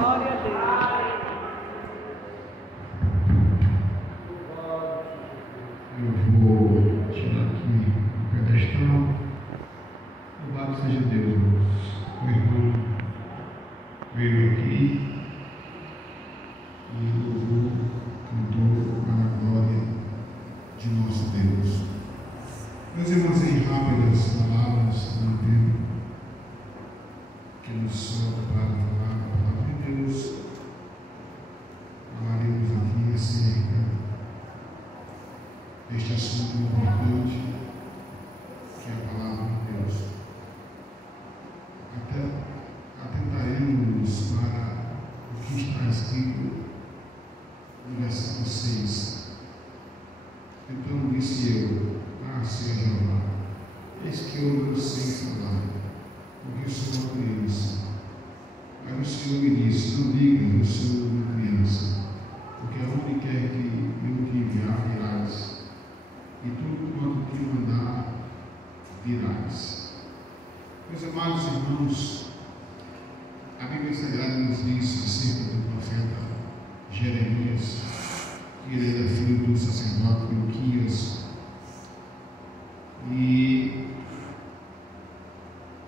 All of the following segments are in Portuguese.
Glória a Deus. Eu vou tirar aqui o pedestal. Louvado seja Deus, irmãos. O irmão veio aqui e louvou, cantou para a glória de nosso Deus. Meus irmãos, em rápidas palavras, não tempo que nos sobra para falar a palavra de Deus, falaremos aqui acerca deste assunto importante que é a palavra de Deus. Atentaremos para o que está escrito no versículo 6. Então disse eu: Senhor Jeová, eis que eu não sei falar, porque eu sou uma criança. Aí o Senhor me disse: não diga, eu sou uma criança, porque aonde quer que eu te enviar, virás, e tudo quanto te mandar, virás. Meus amados irmãos, a Bíblia Sagrada nos diz acerca do profeta Jeremias, que ele era filho do sacerdote Ilquias, e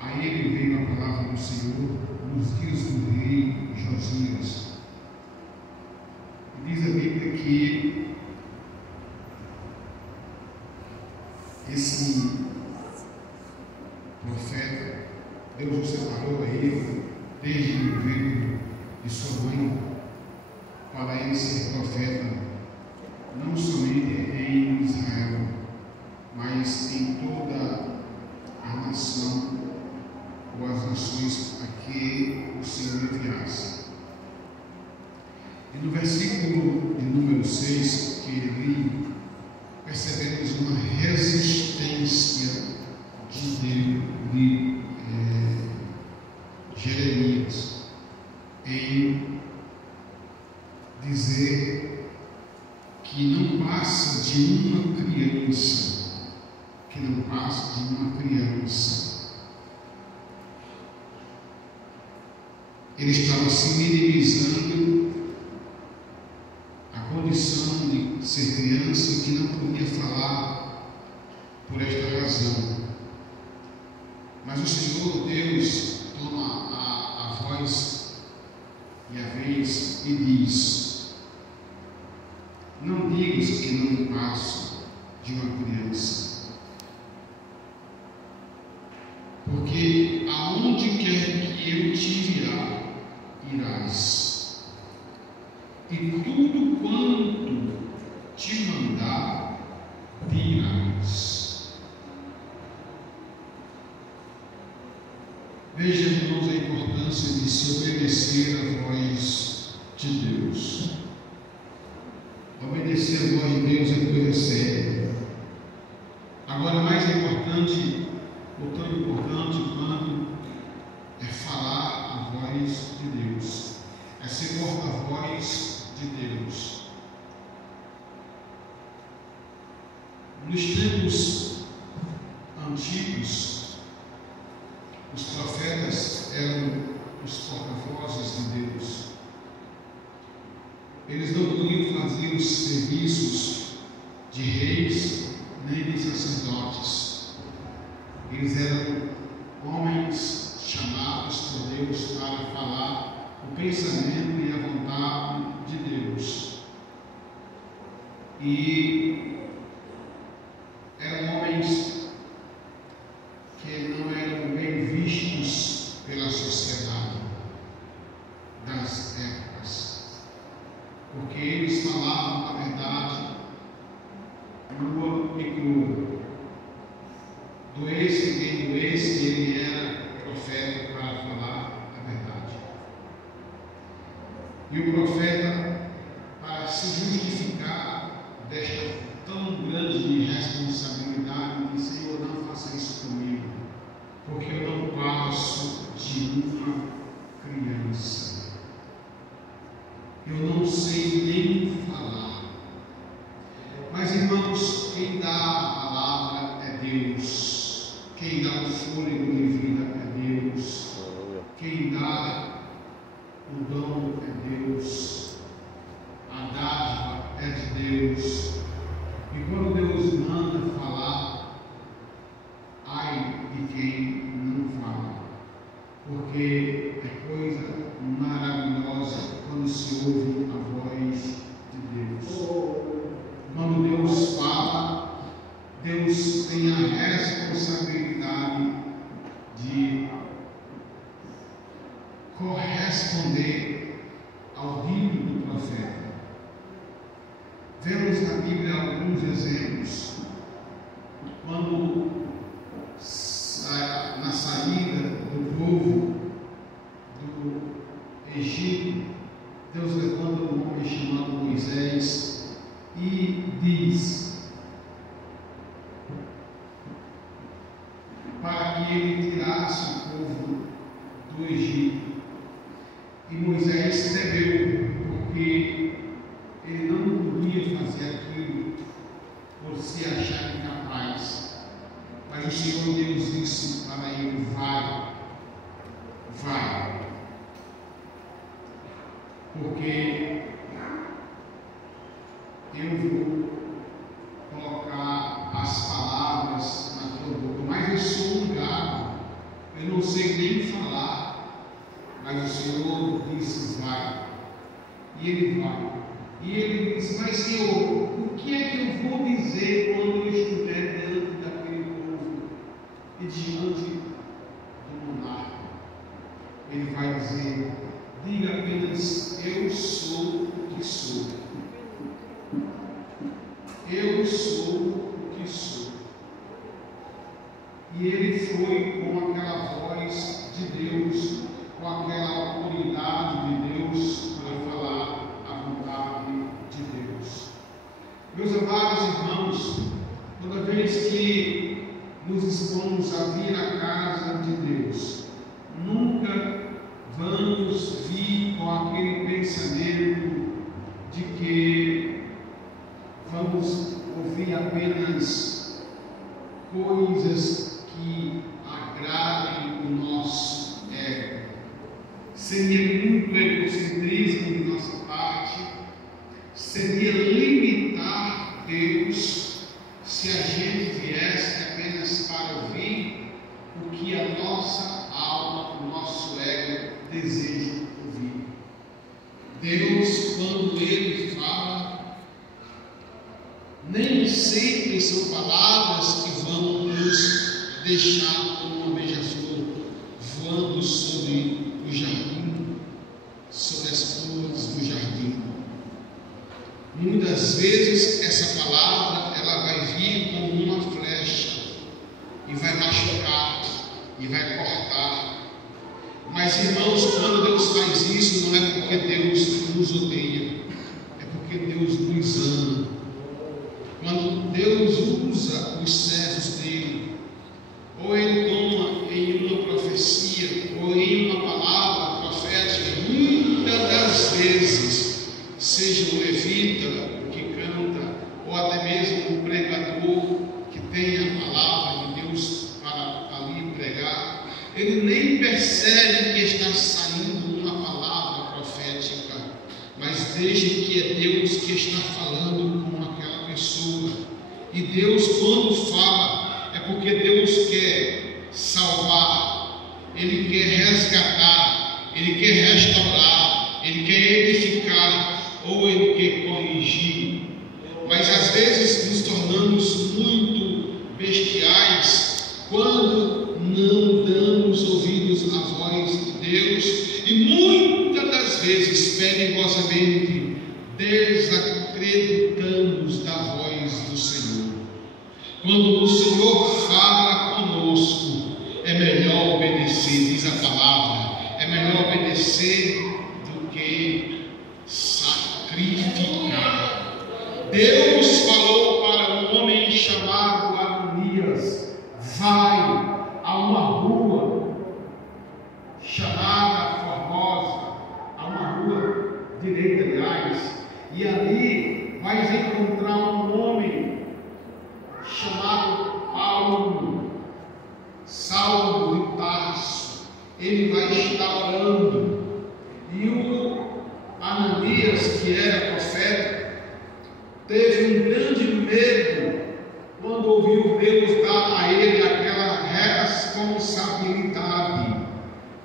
a ele veio a palavra do Senhor nos dias do rei Josias. E diz a Bíblia que esse profeta, Deus o separou a ele desde o ventre de sua mãe para ele ser profeta, não somente em Israel, mas em toda a nação ou as nações a que o Senhor enviasse. E no versículo de número 6 que li, percebemos uma resistência de Jeremias em dizer que não passa de uma criança, Ele estava se minimizando a condição de ser criança e que não podia falar por esta razão. Mas o Senhor Deus toma a voz e a vez e diz: não digas que não passo de uma criança, porque aonde quer que eu te enviar, irás, e tudo quanto te mandar, dirás. Veja, irmãos, a importância de se obedecer à voz de Deus. Obedecer à voz de Deus é coisa séria. Agora, mais importante, ou tão importante quanto é falar a voz de Deus, é ser porta-voz de Deus. Nos tempos antigos, os profetas eram os porta-vozes de Deus. Eles não podiam fazer os serviços de reis nem de sacerdotes. Eles eram homens chamados por Deus para falar o pensamento e a vontade de Deus. E eram homens que não eram bem vistos pela sociedade das épocas, porque eles falavam a verdade nua e crua. Doesse quem doesse, ele era profeta para falar a verdade. E o profeta, para se justificar desta tão grande responsabilidade, disse: Senhor, não faça isso comigo, porque eu não passo de uma criança. Eu não sei nem falar. Mas, irmãos, quem dá a palavra é Deus. Quem dá o fôlego de vida é Deus. Quem dá o dom é Deus, a dádiva é de Deus. E quando Deus manda falar, ai de quem não fala, porque é coisa maravilhosa quando se ouve a voz de Deus. Quando Deus fala, Deus tem a responsabilidade de corresponder ao dito do profeta. Vemos na Bíblia alguns exemplos. Quando na saída do povo do Egito, Deus levanta um homem chamado Moisés e diz para que ele tirasse o povo do Egito. E Moisés temeu, porque ele não podia fazer aquilo por se achar incapaz. Mas o Senhor Deus disse para ele: vai, porque eu vou colocar as palavras na tua boca. Mas eu sou um gado, eu não sei nem falar. Mas o Senhor disse: vai. E ele vai. E ele diz: mas Senhor, o que é que eu vou dizer quando eu estiver diante daquele povo e diante do monarca? Ele vai dizer: diga apenas: eu sou o que sou. Eu sou o que sou. E ele foi com aquela voz de Deus, com aquela autoridade de Deus, para falar a vontade de Deus. Meus amados irmãos, toda vez que nos dispomos a vir à casa de Deus, nunca vamos vir com aquele pensamento de que vamos ouvir apenas coisas que agradem o nosso ego. Seria muito egocentrismo de nossa parte, seria limitar Deus se a gente viesse apenas para ouvir o que a nossa alma, o nosso ego deseja ouvir. Deus, quando Ele fala, nem sempre são palavras que vão nos deixar como uma beija-flor voando sobre o jardim, sobre as flores do jardim. Muitas vezes essa palavra ela vai vir como uma flecha e vai machucar e vai cortar. Mas irmãos, quando Deus faz isso, não é porque Deus nos odeia, é porque Deus nos ama. Quando Deus usa os servos dele, ou ele toma em uma profecia, ou em uma palavra profética, muitas das vezes, seja o levita que canta, ou até mesmo o pregador que tem a palavra de Deus para ali pregar, ele nem percebe que está saindo uma palavra profética, mas deixa que é Deus que está falando com aquela pessoa. E Deus, quando fala, é porque Deus quer salvar, Ele quer resgatar, Ele quer restaurar, Ele quer edificar, ou Ele quer corrigir. Mas às vezes nos tornamos muito bestiais quando não damos ouvidos à voz de Deus, e muitas das vezes, perigosamente, desacreditamos da voz do Senhor. Quando o Senhor fala conosco, é melhor obedecer, diz a palavra, é melhor obedecer do que sacrificar. Deus falou para um homem chamado Ananias: vai a uma rua chamada Formosa, a uma rua direita, aliás, e ali vais encontrar um homem chamado Paulo, Saulo de Tarso. Ele vai estar orando, e o Zacarias, que era profeta, teve um grande medo quando ouviu Deus dar a ele aquela responsabilidade.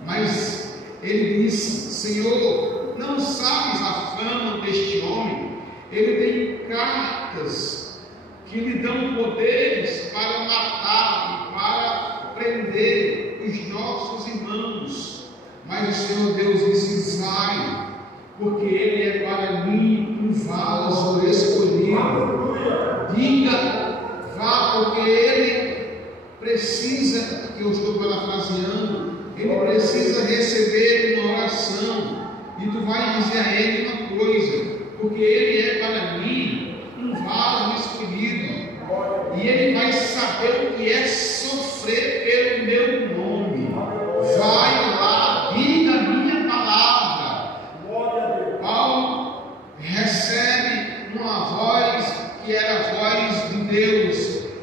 Mas ele disse: Senhor, não sabes a fama deste homem? Ele tem cartas que lhe dão poderes para matar e para prender os nossos irmãos. Mas o Senhor Deus disse: vai, porque ele é para mim um vaso escolhido. Diga, vá, porque ele precisa, que eu estou parafraseando, ele precisa receber uma oração. E tu vai dizer a ele uma coisa: porque ele é para mim um vaso escolhido, e ele vai saber o que é sofrer pelo meu nome. Vai lá, diga a minha palavra. Paulo recebe uma voz que era a voz de Deus,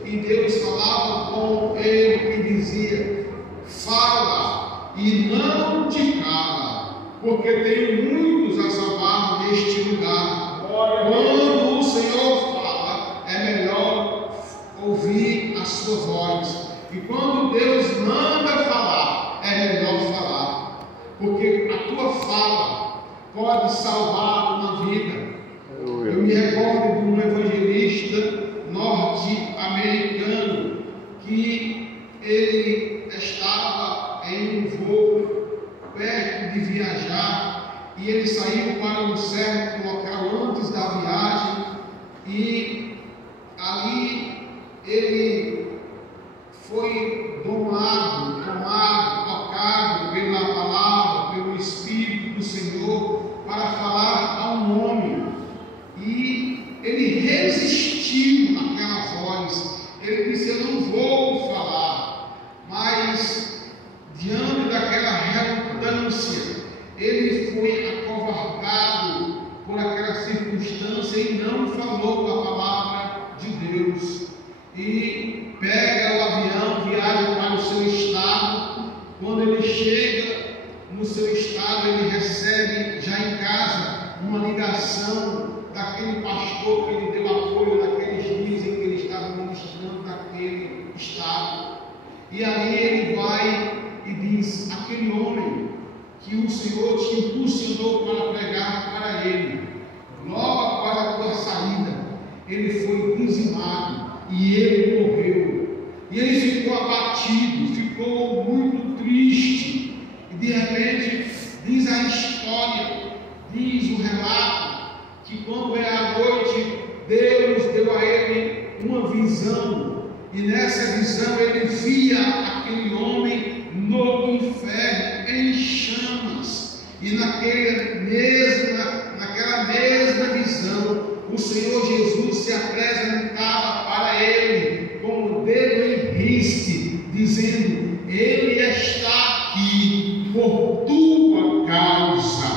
e Deus falava com ele e dizia: fala e não te cala, porque tenho muitos a salvar neste lugar. Quando o Senhor fala, é melhor ouvir a sua voz. E quando Deus manda falar, é melhor falar, porque a tua fala pode salvar uma vida. Eu me recordo de um evangelista norte-americano que ele estava em um voo perto de viajar, e ele saiu para um certo local antes da viagem, e ali ele foi tocado pela palavra, pelo Espírito do Senhor, para falar a um homem, e ele resistiu àquela voz. Ele disse: eu não vou falar. Mas diante daquela relutância, ele foi acovardado por aquela circunstância e não falou a palavra de Deus. E pega o avião, viaja para o seu estado. Quando ele chega no seu estado, ele recebe já em casa uma ligação daquele pastor que lhe deu apoio naqueles dias em que ele estava ministrando naquele estado. E aí ele vai e diz: aquele homem que o Senhor te impulsionou para pregar para ele, logo após a tua saída, ele foi dizimado e ele morreu. E ele ficou abatido, ficou muito triste. E de repente, diz a história, diz o relato, que quando é à noite, Deus deu a ele uma visão. E nessa visão ele via aquele homem no inferno, em chamas. E naquela mesma visão, o Senhor Jesus se apresentava para ele com o dedo em riste, dizendo: ele está aqui por tua causa.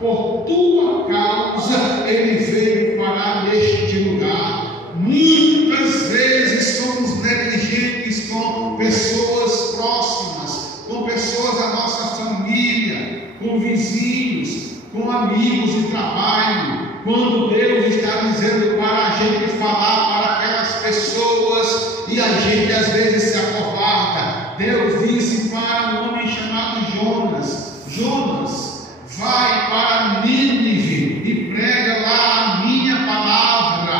Por tua causa ele veio parar neste lugar. Muitas vezes somos negligentes com pessoas próximas, com pessoas da nossa família, com vizinhos, com amigos de trabalho, quando Deus está dizendo para a gente falar para aquelas pessoas e a gente às vezes se acovarda. Deus disse para um homem chamado Jonas: Jonas, vai para Nínive e prega lá a minha palavra.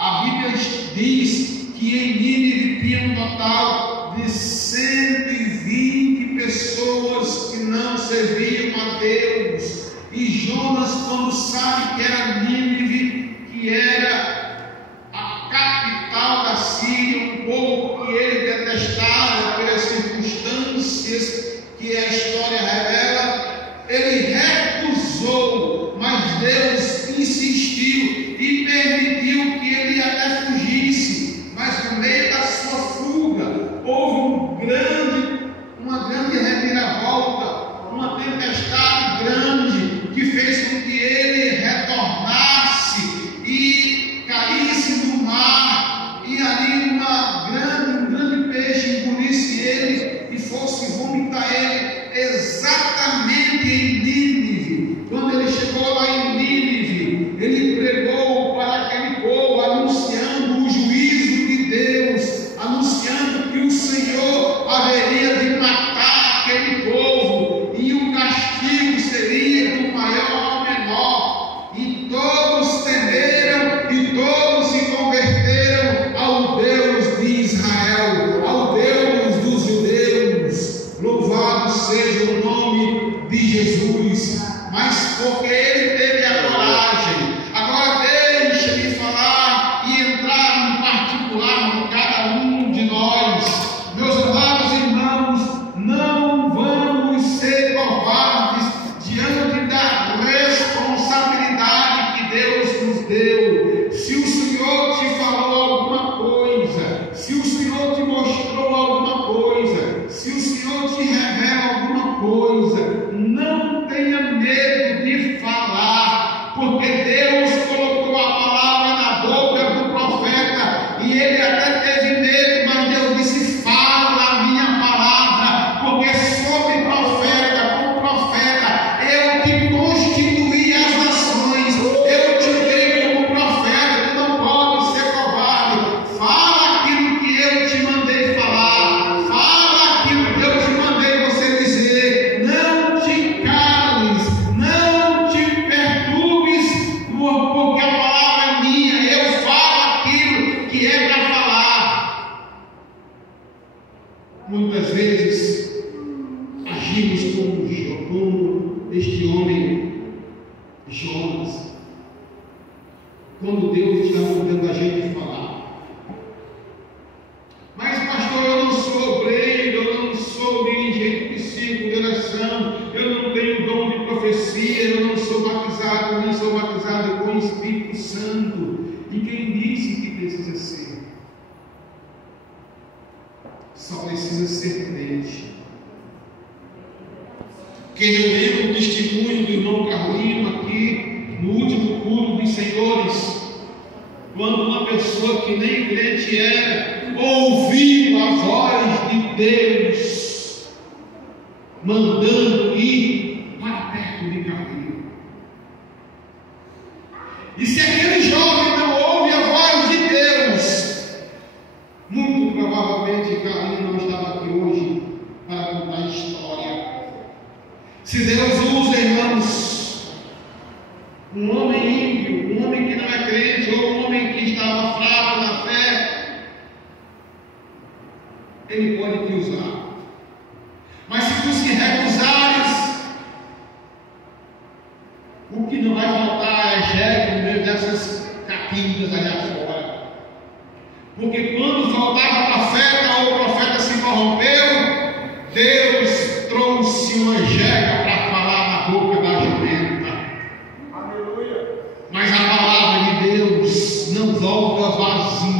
A Bíblia diz que em Nínive tinha um total de 120 pessoas que não serviam a Deus. E Jonas, quando sabe que era Nínive, que era a capital da Síria, um povo que ele detestava pelas circunstâncias que a história revela, ele recusou, mas Deus insistiu e permitiu que ele até fugisse. Mas no meio da sua fuga houve uma grande reviravolta, uma tempestade grande que fez com que ele retornasse e caísse no mar, e ali um grande peixe engolisse ele e fosse vomitar ele exatamente em Nínive. Quando ele chegou lá em Nínive, luz, mas porque ele teve a coragem. Agora deixa-me falar e entrar em particular em cada um de nós. Meus amados irmãos, não vamos ser covardes diante da responsabilidade que Deus nos deu. Se o Senhor te falou alguma coisa, se o Senhor te mostrou alguma coisa, se o Senhor te revela alguma coisa, não tenha medo de falar, porque Deus colocou a palavra na boca do profeta e ele até teve medo, mas Deus disse: fala a minha palavra, porque sobre profeta, como profeta, eu te constituí as nações, eu te dei como profeta, tu não pode ser covarde. Fala aquilo que eu te mandei falar, fala aquilo que eu te mandei você dizer, não te cales, não te perturbes, porque a palavra é minha, eu falo aquilo que é para falar. Muitas vezes agimos como este homem Jonas, quando Deus está mandando a gente falar. Mas pastor, eu não sou obreiro, eu não sou dirigente de círculo de oração, eu não tenho dom de profecia, eu não sou batizado, nem sou batizado com o Espírito Santo. E quem disse que precisa ser? Só precisa ser crente. Quem eu lembro o testemunho do irmão Carlino aqui no último culto dos senhores, quando uma pessoa que nem crente era, ouviu a voz de Deus mandando ir para perto de Carlino. E se aquele jovem não ouve a voz de Deus, muito provavelmente Carlino não estava aqui hoje para contar a história. Se Deus usa, irmãos, um homem ímpio, um homem que não é crente, ou um homem que estava fraco na fé, Ele pode te usar. Mas se tu se recusares, o que não vai faltar é jegue no meio dessas catingas ali afora. Porque quando faltava profeta ou o profeta se corrompeu, Deus trouxe uma jegue para falar na boca da jumenta. Aleluia. Mas a palavra de Deus não volta vazia.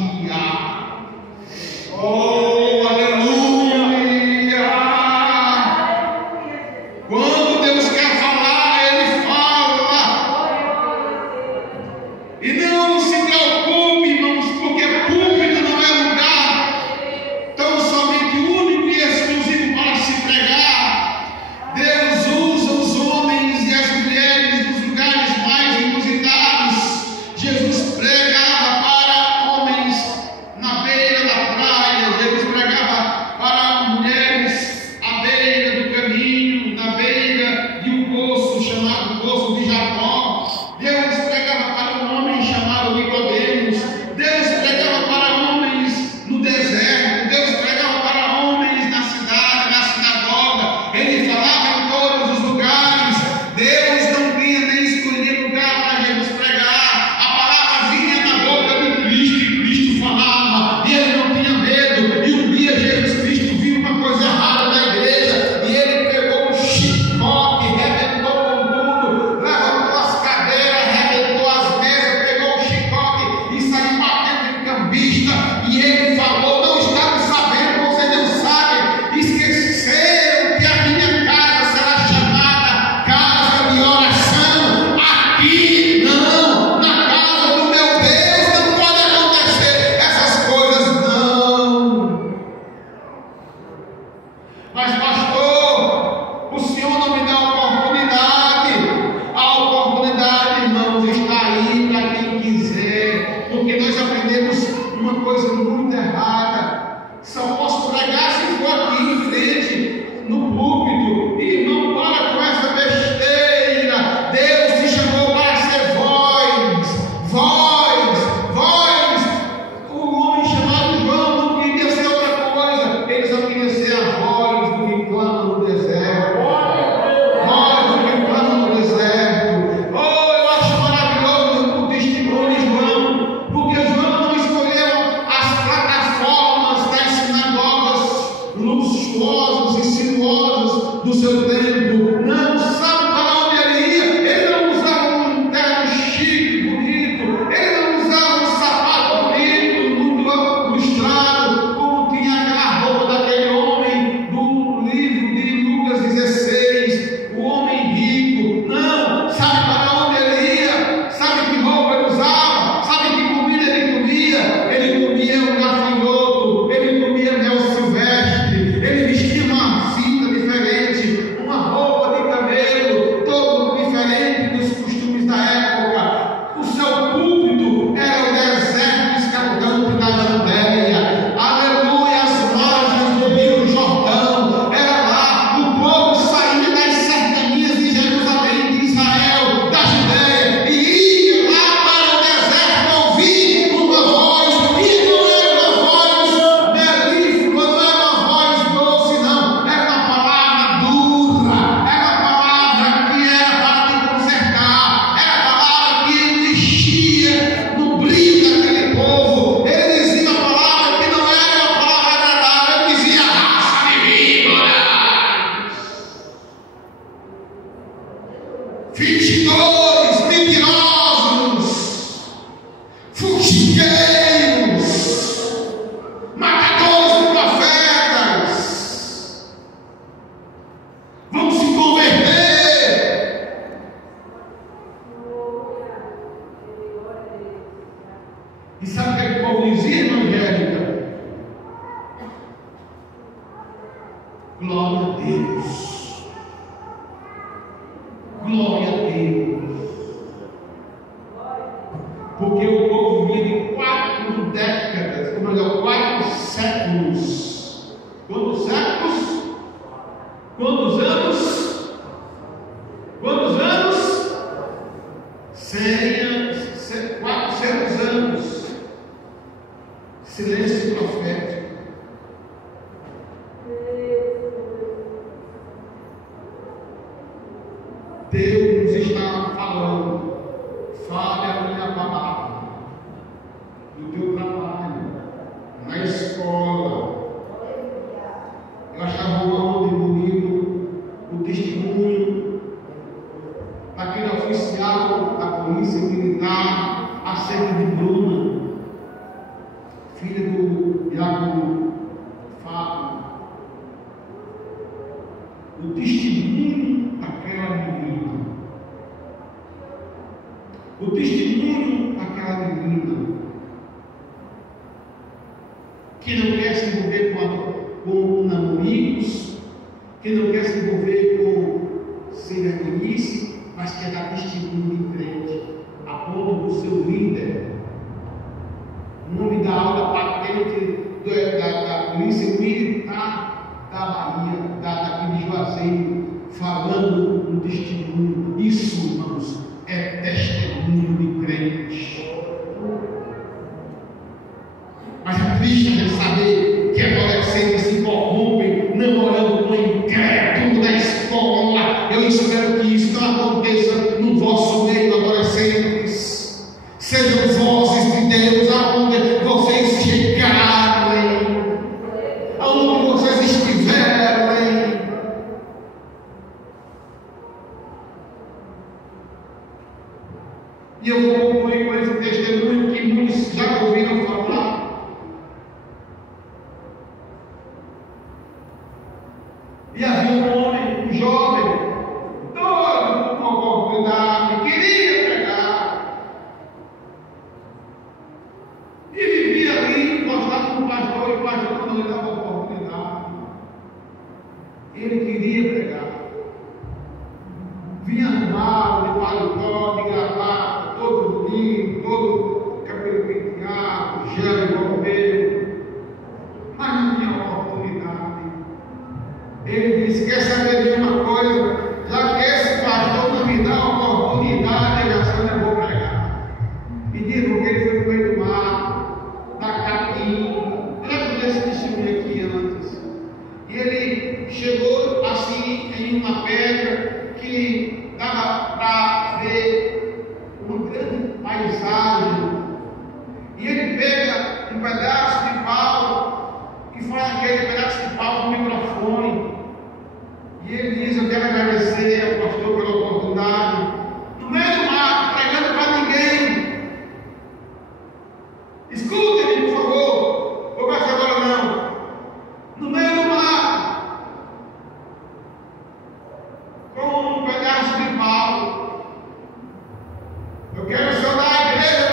Oh, aleluia! Quando Deus quer falar, Ele fala. E não se preocupe, irmãos, porque púlpito não é lugar tão somente único e exclusivo para se pregar. Deus usa os homens e as mulheres mentidores, mentirosos, fuxiqueiros, matadores de profetas, vão se converter. E sabe o que o povo dizia, evangélica? Glória a Deus. Glória a Deus. Porque o povo vinha de 4 décadas, ou melhor, 4 séculos. Quantos séculos? Quantos anos? Quantos anos? 400 anos. Silêncio profético. Deus nos está falando: fale a minha palavra, no teu trabalho, na escola. Eu achava muito bonito o testemunho daquele oficial da polícia militar acerca de Bruna, filha do Iago Fábio. O testemunho daquela menina. O testemunho daquela menina que não quer se envolver com namorinhos, que não quer se envolver com sem vergonhice, mas quer dar testemunho de crente, a ponto do seu líder. O nome da aula patente da polícia militar da Bahia, daqui de Juazeiro, falando no testemunho. Isso, irmãos, é testemunho de crente. Mas é triste a gente saber que adolescentes se corrompem, namorando com incrédulo da escola. Eu espero que isso não aconteça no vosso meio, adolescentes. Sejam vozes de Deus aonde vocês chegarem, aonde vocês estiverem. E eu vou concluir com esse testemunho que muitos já ouviram falar. E havia um homem, um jovem, doido com uma oportunidade, queria pregar. E vivia ali, encostado com o pastor, e o pastor não lhe dava oportunidade. Ele queria pregar. Vinha arrumado, de paletó, de gravata, todo bonito, todo cabelo penteado, gel igual meu, mas não tinha oportunidade. Ele disse: quer saber de uma coisa? Já que esse pastor não me dá oportunidade, eu vou pregar. E diz porque ele foi no meio do mar, da capim. Lembra desse testemunho aqui antes? E ele chegou assim em uma pedra que dava para ver uma grande paisagem. E ele pega um pedaço de pau e faz aquele pedaço de pau com o microfone. E ele diz: eu quero agradecer ao pastor pela oportunidade. No meio do mar, pregando para ninguém. Escutem-me, por favor. Vou passar agora não. No meio do mar, com um pedaço de pau. Eu quero saudar a igreja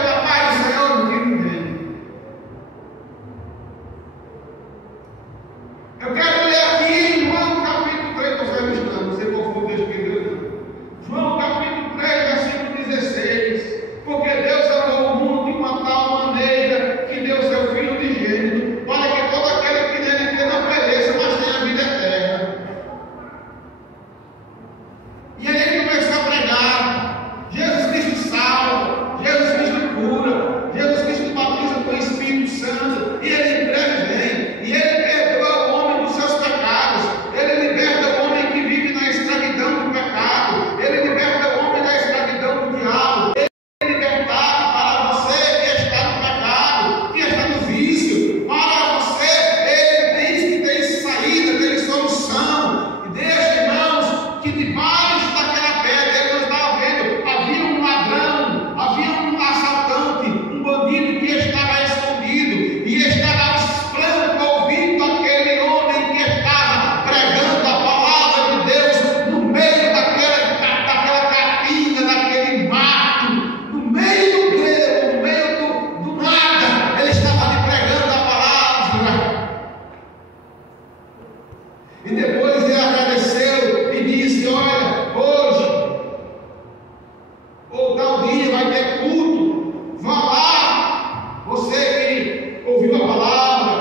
vai ter culto, vá lá. Você que ouviu a palavra,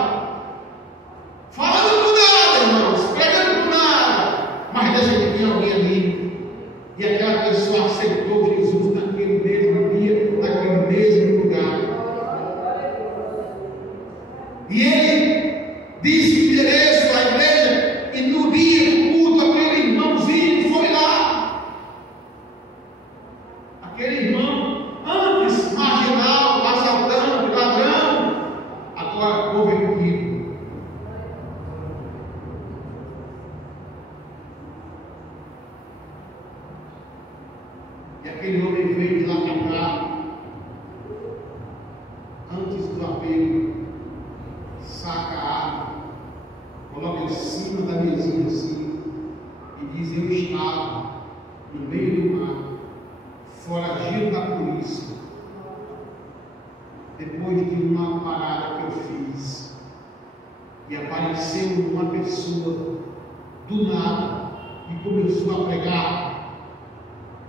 falando por nada, irmãos, pregando por nada, mas deixa que tem alguém ali, e aquela pessoa aceitou Jesus naquele mesmo dia, naquele mesmo lugar. E ele disse endereço à igreja, e no dia do culto, aquele irmãozinho foi lá. Aquele irmão, antes marginal, assaltante, ladrão, agora convertido. E aquele homem veio de lá para cá, antes do apelo, saca a arma, coloca em cima da mesinha assim, e diz: eu estava no meio do mar, foragido da polícia, depois de uma parada que eu fiz, e apareceu uma pessoa do nada e começou a pregar,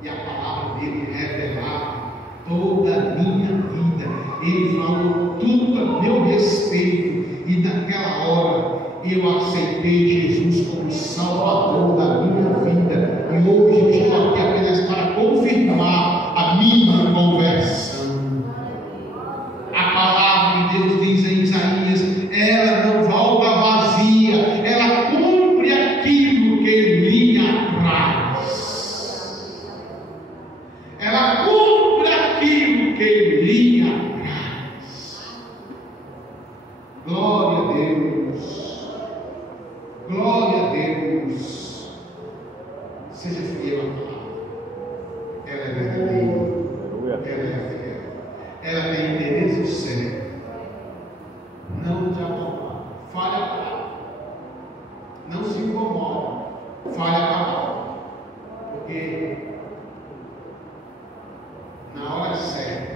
e a palavra dele revelava toda a minha vida. Ele falou tudo a meu respeito, e naquela hora eu aceitei Jesus como Salvador da minha vida, e hoje eu estou aqui apenas para confirmar a minha conversão. A palavra de Deus diz em Isaías: ela não volta vazia, ela cumpre aquilo que lhe apraz. Ela cumpre aquilo que lhe apraz. Glória a Deus. Glória a Deus. Seja fiel à palavra. Ela é verdadeira. Ela é fiel. Ela tem endereço certo. Não te atrapalhe. Fale a palavra. Não se incomoda. Fale a palavra. Porque na hora certa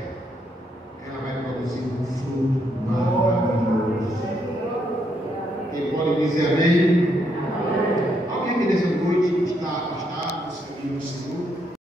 ela vai produzir um fruto maravilhoso. Quem pode dizer amém?